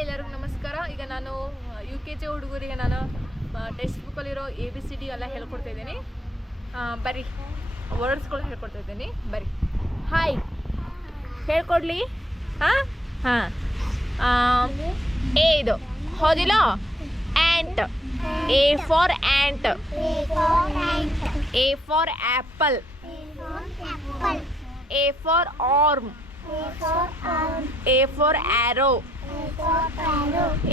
ಎಲ್ಲರಿಗೂ ನಮಸ್ಕಾರ. ಈಗ ನಾನು ಯು ಕೆ ಜಿ ಹುಡುಗರಿಗೆ ನಾನು ಟೆಕ್ಸ್ಟ್ ಬುಕ್ಕಲ್ಲಿರೋ ಎ ಬಿ ಸಿ ಡಿ ಎಲ್ಲ ಹೇಳ್ಕೊಡ್ತಾ ಇದ್ದೀನಿ. ಬರೀ ವರ್ಡ್ಸ್ಗಳು ಹೇಳ್ಕೊಡ್ತಾ ಇದ್ದೀನಿ. ಬರೀ ಹಾಯ್ ಹೇಳ್ಕೊಡ್ಲಿ. ಹಾಂ? ಹಾಂ. ಎ ಇದು. ಹೌದಿಲ್ಲ? Ant A for ant A for apple A for arm A for arrow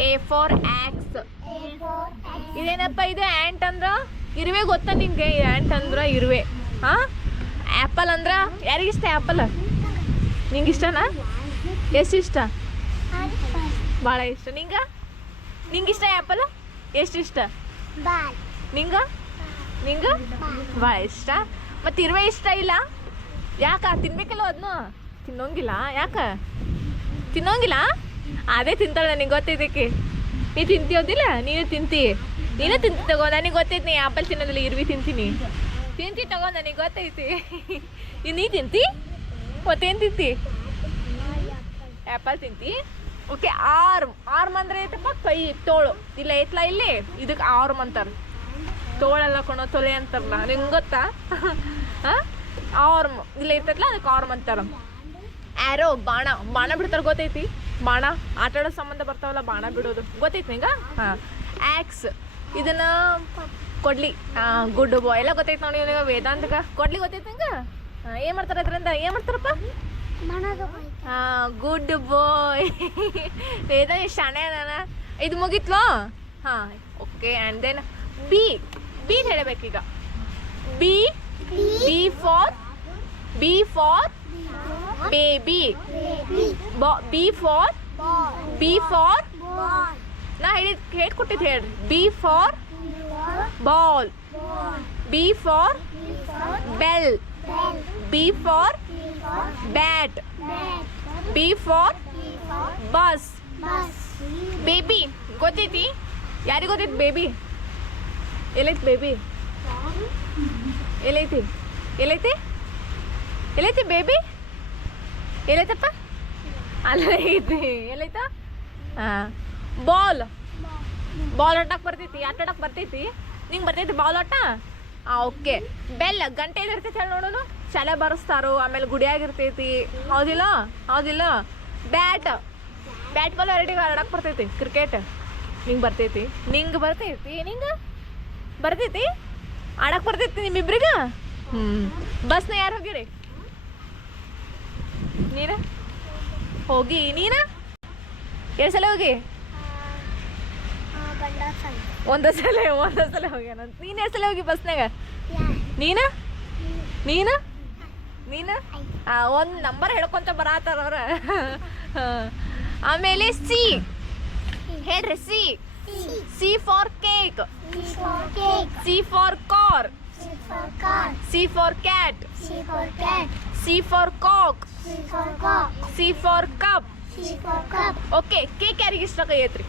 A for axe. ಇದೇನಪ್ಪ ಇದು? ಆ್ಯಂಟ್ ಅಂದ್ರ? ಇರುವೆ ಗೊತ್ತಾ ನಿಂಗೆ? ಆ್ಯಂಟ್ ಅಂದ್ರ ಇರುವೆ. ಹಾಂ? ಆ್ಯಪಲ್ ಅಂದ್ರ? ಯಾರಿಗಿಷ್ಟ ಆ್ಯಪಲ್ ನಿಂಗೆ ಇಷ್ಟನಾ? ಎಷ್ಟು ಇಷ್ಟ? ಭಾಳ ಇಷ್ಟ. ನಿಂಗ? ನಿಂಗೆ ಇಷ್ಟ ಆ್ಯಪಲ್ ಎಷ್ಟು ಇಷ್ಟ? ನಿಂಗ? ನಿಂಗ? ಭಾಳ ಇಷ್ಟ. ಮತ್ತು ಇರುವೆ ಇಷ್ಟ ಇಲ್ಲ? ಯಾಕ? ತಿನ್ಬೇಕಲ್ಲ ಅದನ್ನ ತಿನ್ನೋಂಗಿಲ್ಲ? ಯಾಕ? ತಿನ್ನೋಂಗಿಲ್ಲ? ಅದೇ ತಿಂತಾಳೆ ನನಗೆ ಗೊತ್ತಿದಕ್ಕೆ ನೀ ತಿಂತೀಯೋದಿಲ್ಲ ನೀನು ತಿಂತಿ. ನೀನು ತಿಂತಿ ತಗೋ, ನನಗೆ ಗೊತ್ತೈತಿ, ನೀ ಆಪಲ್ ತಿನ್ನೋದಿಲ್ಲ ಇರ್ವಿ ತಿಂತೀನಿ. ತಿಂತಿ ತಗೋ, ನನಗೆ ಗೊತ್ತೈತಿ. ನೀ ತಿಂತಿ? ಮತ್ತೇನು ತಿಂತಿ? ಆ್ಯಪಲ್ ತಿಂತಿ? ಓಕೆ ಆರ್ಮ್ ಆರ್ಮ್ ಮಂದ್ರೆ ಐತಪ್ಪ, ಕೈ, ತೋಳು. ಇಲ್ಲ ಐತ್ಲ ಇಲ್ಲಿ? ಇದಕ್ಕೆ ಆರ್ಮ್ ಅಂತಾರೆ ತೋಳೆಲ್ಲ ಕೊಡೋ ತೊಲೆ ಅಂತಾರಲ್ಲ, ನಿಂಗೆ ಗೊತ್ತಾ? ಹಾಂ? ಆರ್ಮ್ ಇಲ್ಲ ಇರ್ತೈತಲ್ಲ ಅದಕ್ಕೆ ಆರ್ಮ್ ಅಂತಾರ ಆ್ಯರೋ ಬಾಣ. ಬಾಣ ಬಿಡ್ತಾರೆ ಗೊತ್ತೈತಿ? ಬಾಣ ಆಟ ಆಡೋ ಸಂಬಂಧ ಬರ್ತಾವಲ್ಲ ಬಾಣ ಬಿಡೋದು. ಗೊತ್ತೈತಿ ನಿಂಗ? ಹಾಂ. ಆ್ಯಕ್ಸ್ ಇದನ್ನ ಕೊಡ್ಲಿ. ಗುಡ್ ಬಾಯ್ ಎಲ್ಲ ಗೊತ್ತೈತಿ ನೋಡಿ ಇವ್ನಿಗೆ ವೇದಾಂತಕ ಕೊಡ್ಲಿ ಗೊತ್ತೈತಿ ನಿಂಗ? ಏನು ಮಾಡ್ತಾರೆ ಅದರಿಂದ? ಏನು ಮಾಡ್ತಾರಪ್ಪ? ಹಾಂ ಗುಡ್ ಬಾಯ್ ವೇದ ಎಷ್ಟು ಶಾಣೆ ಅದಾನ. ಇದು ಮುಗಿತ್ಲೋ? ಹಾಂ okay and then B B ಹೇಳಬೇಕೀಗ. B B for B for baby B for B for ನಾ ಹೇಳಿದ್ ಹೇಳ್ಕೊಟ್ಟಿದ್ದು ಹೇಳ್ರಿ B for ball B for bell B for bat B for bus baby ಗೊತ್ತೈತಿ ಯಾರಿಗೆ ಗೊತ್ತೈತಿ ಬೇಬಿ ಎಲ್ಲೈತಿ ಬೇಬಿ ಎಲ್ಲೈತಿ ಎಲ್ಲೈತಿ ಎಲ್ಲೈತಿ ಬೇಬಿ ಎಲ್ಲೈತಪ್ಪ? ಅಲ್ಲ ಐತಿ ಎಲ್ಲೈತ? ಹಾಂ. ಬಾಲ್. ಬಾಲ್ ಆಟಕ್ಕೆ ಬರ್ತೈತಿ, ಆಟ ಆಡಕ್ಕೆ ಬರ್ತೈತಿ. ನಿಂಗೆ ಬರ್ತೈತಿ ಬಾಲ್ ಆಟ? ಓಕೆ. ಬೆಲ್ ಗಂಟೆ ಇರ್ತೈತಿ ಹೇಳಿ ನೋಡೋನು ಶಾಲೆ ಬರೆಸ್ತಾರು, ಆಮೇಲೆ ಗುಡಿಯಾಗಿರ್ತೈತಿ ಹೌದಿಲ್ಲ? ಹೌದಿಲ್ಲ? ಬ್ಯಾಟ್. ಬ್ಯಾಟ್ ಬಾಲ್ ಎರಡಿಗೆ ಆಡಕ್ಕೆ ಬರ್ತೈತಿ, ಕ್ರಿಕೆಟ್. ನಿಂಗ್ ಬರ್ತೈತಿ. ನಿಂಗೆ ಬರ್ತೈತಿ ನಿಂಗೆ? ಬರ್ತೈತಿ? ಆಡಕ್ಕೆ ಬರ್ತೈತಿ ನಿಮ್ಮಿಬ್ರಿಗೆ? ಹ್ಞೂ ಬಸ್ನ ಯಾರು ಹೋಗಿರಿ? ನೀನ? ಹೋಗಿ ನೀನ? ಎರಡು ಸಲ ಹೋಗಿ? ಒಂದ ಸಲ ಒಂದ ಸಲ ಹೋಗ್ಯಾನ ನೀನು ಎಷ್ಟು ಸಲ ಹೋಗಿ ಬಸ್ನಾಗ ನೀನ? ನೀನ? ನೀನ? ಒಂದು ನಂಬರ್ ಹೇಳ್ಕೊಂತ ಬರತ್ತಾರ ಅವ್ರ. ಆಮೇಲೆ ಸಿ ಹೇಳ್ರಿ C C for cake C for car C for cat C for cock C for cup okay cake ಯಾರಿಗೆ ಇಷ್ಟ ಕೈಯತ್ರಿ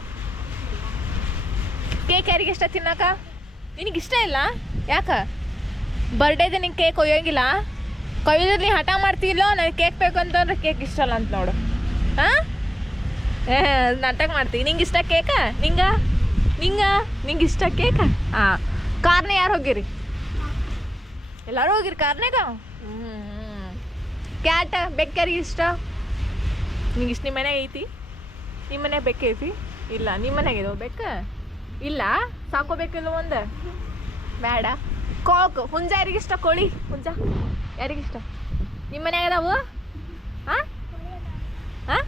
ಕೇಕ್ ಯಾರಿಗೆ ಇಷ್ಟ ತಿನ್ನಾಕ? ನಿನಗೆ ಇಷ್ಟ ಇಲ್ಲ? ಯಾಕ? ಬರ್ಡೇದ ನಿಂಗೆ ಕೇಕ್ ಒಯ್ಯೋಂಗಿಲ್ಲ? ಕೊಯ್ಯೋದ್ರೆ ನೀ ಹಠ ಮಾಡ್ತಿಲ್ಲ ನನಗೆ ಕೇಕ್ ಬೇಕು ಅಂತಂದ್ರೆ ಕೇಕ್ ಇಷ್ಟ ಅಲ್ಲ ಅಂತ ನೋಡು. ಹಾಂ? ನಾಟಕ ಮಾಡ್ತೀವಿ ನಿಂಗೆ ಇಷ್ಟ ಕೇಕ ನಿಂಗ? ನಿಂಗ? ನಿಂಗೆ ಇಷ್ಟ ಕೇಕ ಹಾಂ ಕಾರ್ನ ಯಾರು ಹೋಗಿರಿ? ಎಲ್ಲರೂ ಹೋಗಿರಿ ಕಾರ್ನಾಗ? ಹ್ಞೂ ಕ್ಯಾಟ ಬೆಕ್ಕರಿಗೆ ಇಷ್ಟ? ನಿಂಗೆ ಇಷ್ಟ ನಿಮ್ಮ ಮನೆಗೆ ಐತಿ? ನಿಮ್ಮ ಮನೆ ಬೆಕ್ಕೈತಿ ಇಲ್ಲ ನಿಮ್ಮ ಮನೆಗೆ ಇದಾವ ಬೆಕ್ಕ? ಇಲ್ಲ ಸಾಕೋಬೇಕಿಲ್ಲ ಒಂದು. ಬೇಡ. ಕಾಕ್, ಹುಂಜ ಯಾರಿಗಿಷ್ಟ ಕೋಳಿ, ಹುಂಜ. ಯಾರಿಗಿಷ್ಟ ನಿಮ್ಮ ಮನ್ಯಾಗ ಅದಾವು ಹಾಂ ಹಾಂ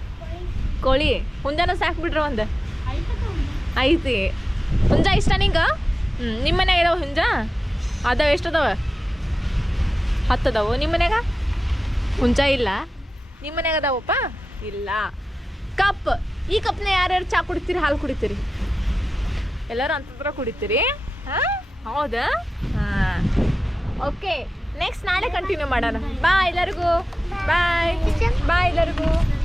ಕೋಳಿ, ಹುಂಜನ ಸಾಕ್ಬಿಟ್ರ ಒಂದು. ಐತಿ. ಹುಂಜ ಇಷ್ಟ ನಿಂಗೆ? ಹ್ಞೂ ನಿಮ್ಮ ಮನ್ಯಾಗ ಇದಾವ ಹುಂಜ? ಅದಾವ ಎಷ್ಟು ಅದಾವ ಹತ್ತು ಅದಾವು ನಿಮ್ಮ ಮನ್ಯಾಗ ಹುಂಜ ಇಲ್ಲ? ನಿಮ್ಮ ಮನ್ಯಾಗ ಅದಾವಪ್ಪ? ಇಲ್ಲ. ಕಪ್. ಈ ಕಪ್ನ ಯಾರ್ಯಾರು ಚಾ ಕುಡಿತೀರಿ ಹಾಲು ಕುಡಿತೀರಿ? ಎಲ್ಲರೂ ಅಂತಂದ್ರೆ ಕುಡಿತೀರಿ? ಹಾಂ? ಹೌದಾ? ಹಾಂ. ಓಕೆ ನೆಕ್ಸ್ಟ್ ನಾಳೆ ಕಂಟಿನ್ಯೂ ಮಾಡೋಣ. ಬಾಯ್ ಎಲ್ಲರಿಗೂ. ಬಾಯ್ ಬಾಯ್ ಎಲ್ಲರಿಗೂ.